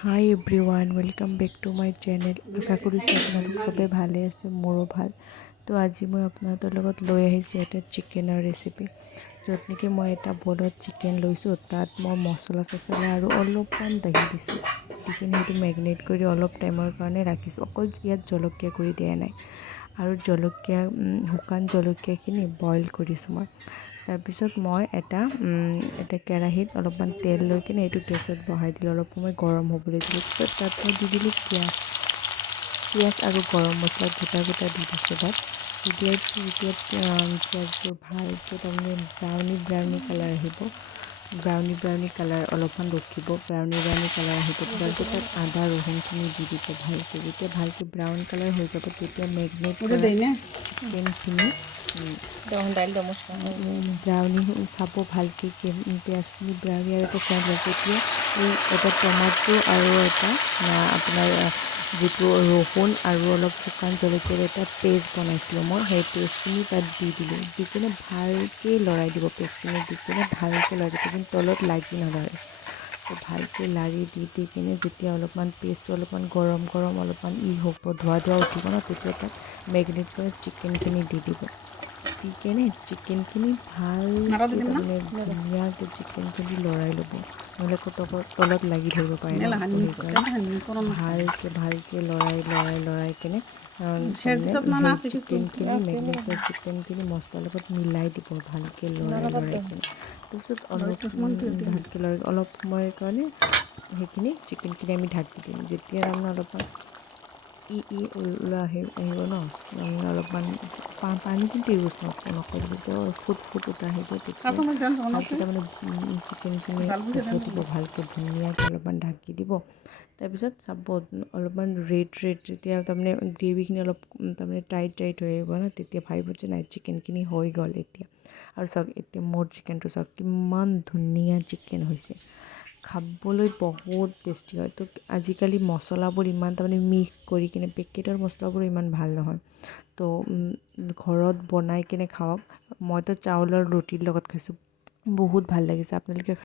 High everyone, welcome back to my channel. আশা কৰিছোঁ আপোনালোক চবেই ভালে আছে, মোৰো ভাল। তো আজি মই আপোনালোকৰ লগত লৈ আহিছোঁ এটা চিকেনৰ ৰেচিপি, য'ত নেকি মই এটা বলত চিকেন লৈছোঁ। তাত মই মছলা আৰু অলপমান দহি দিছোঁ, দি কিনে সেইটো মেৰিনেট কৰি অলপ টাইমৰ কাৰণে ৰাখিছোঁ। অকল ইয়াত জলকীয়া গুড়ি দিয়া নাই, আৰু শুকান জলকীয়াখিনি বইল কৰিছোঁ মই। তাৰপিছত মই এটা কেৰাহীত অলপমান তেল লৈ কিনে এইটো গেছত বহাই দিলোঁ, অলপ সময় গৰম হ'বলৈ দিলোঁ। পিছত তাত মই দি দিলোঁ পিঁয়াজ আৰু গৰম মছলা গোটা দি দিছোঁ তাত। যেতিয়া পিঁয়াজবোৰ ভালকৈ তাৰমানে ব্ৰাউনি কালাৰ আহিব, ব্ৰাউনি কালাৰ অলপমান ৰখিব, ব্ৰাউনি কালাৰ আহিব। তাৰপিছত তাত আদা ৰহুনখিনি দি দিব ভালকৈ। যেতিয়া ভালকৈ ব্ৰাউন কালাৰ হৈ যাব, তেতিয়া মেৰিনেট কৰা চিকেনখিনি ব্ৰাউনি চাব ভালকৈ, পিঁয়াজখিনি ব্ৰাউনি আৰু এটা চেণ্ট লাগে। তেতিয়া এটা টমাটো আৰু এটা আপোনাৰ যিটো ৰহুন আৰু অলপ শুকান জলকীয়াৰ এটা পেষ্ট বনাইছিলোঁ মই, সেই পেষ্টখিনি তাত দি দিলোঁ। দি কিনে ভালকৈ লৰাই দিব, পেষ্টখিনি দি কিনে ভালকৈ লৰাই দিব, কিন্তু তলত লাগি নধৰে। তো ভালকৈ লাৰি দি কিনে যেতিয়া অলপমান পেষ্টটো অলপমান গৰম অলপমান হ'ব, ধোৱা উঠিব ন, তেতিয়া তাত মেৰিনেট কৰা চিকেনখিনি দি দিব। দি কেনে চিকেনখিনি ভালকৈ তাৰমানে ধুনীয়াকৈ চিকেনখিনি লৰাই ল'ব, নহ'লে তলত লাগি ধৰিব পাৰে ন। সেইকাৰণে ভালকৈ লৰাই কিনে চিকেনখিনি মেৰিনেট কৰা চিকেনখিনি মছলাৰ লগত মিলাই দিব, ভালকৈ লৰাই কিনে। তাৰপিছত অলপ সময়ৰ কাৰণে সেইখিনি চিকেনখিনি আমি ঢাকি দিম। যেতিয়া তাৰমানে অলপমান আহিব ন, অলপমান পানী কিন্তু ইউজ নকৰিব, যেতিয়া ফুট আহিব, তেতিয়া ভালকৈ তাৰমানে চিকেনখিনি উঠাই দিব, ভালকৈ ধুনীয়াকৈ অলপমান ঢাকি দিব। তাৰপিছত চাব অলপমান ৰেড যেতিয়া তাৰমানে গ্ৰেভিখিনি অলপ তাৰমানে টাইট হৈ আহিব ন, তেতিয়া ভাবিব যে নাই, চিকেনখিনি হৈ গ'ল এতিয়া। আৰু চাওক, এতিয়া মোৰ চিকেনটো চাওক কিমান ধুনীয়া চিকেন হৈছে, খাবলৈ বহুত টেষ্টি হয়। তো আজিকালি মছলাবোৰ ইমান তাৰমানে মিক্স কৰি কিনে, পেকেটৰ মছলাবোৰ ইমান ভাল নহয়। তো ঘৰত বনাই কিনে খাওক। মইতো চাউলৰ ৰুটিৰ লগত খাইছোঁ, বহুত ভাল লাগিছে। আপোনালোকে